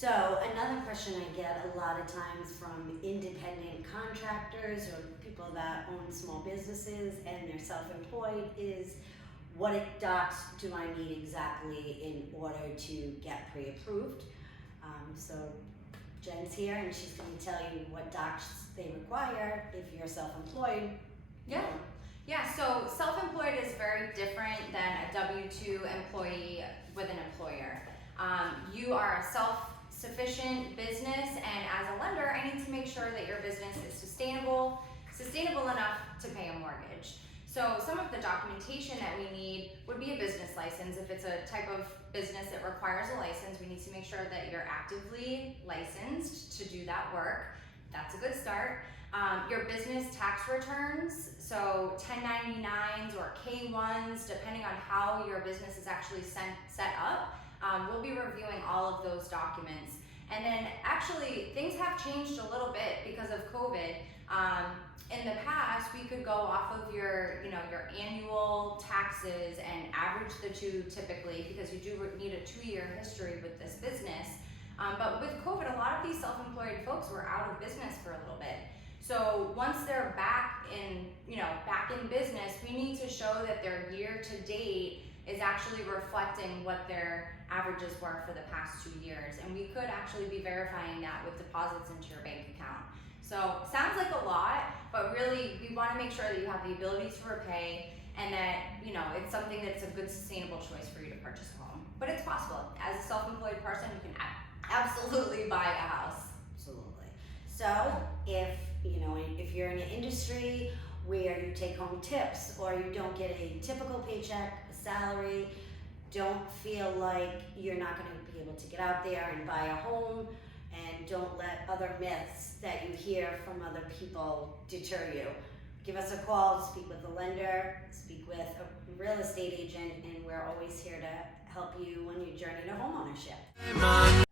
So another question I get a lot of times from independent contractors or people that own small businesses and they're self-employed is, what docs do I need exactly in order to get pre-approved? So Jen's here and she's going to tell you what docs they require if you're self-employed. Yeah. Yeah, so self-employed is very different than a W-2 employee with an employer. You are a self-sufficient business, and as a lender, I need to make sure that your business is sustainable enough to pay a mortgage. So some of the documentation that we need would be a business license. If it's a type of business that requires a license, we need to make sure that you're actively licensed to do that work. That's a good start. Your business tax returns, so 1099s or K1s, depending on how your business is actually set up. We'll be reviewing all of those documents. And then actually things have changed a little bit because of COVID. In the past, we could go off of your annual taxes and average the two typically, because you do need a 2-year history with this business. But with COVID, a lot of these self-employed folks were out of business for a little bit. So once they're back in business, we need to show that their year to date is actually reflecting what their averages were for the past 2 years. And we could actually be verifying that with deposits into your bank account. So sounds like a lot, but really we want to make sure that you have the ability to repay and that it's something that's a good sustainable choice for you to purchase a home. But it's possible. As a self-employed person, you can absolutely buy a house. Absolutely. So if you're in an industry where you take home tips or you don't get a typical paycheck, a salary, don't feel like you're not going to be able to get out there and buy a home, and don't let other myths that you hear from other people deter you. Give us a call, speak with a lender, speak with a real estate agent, and we're always here to help you on your journey to homeownership.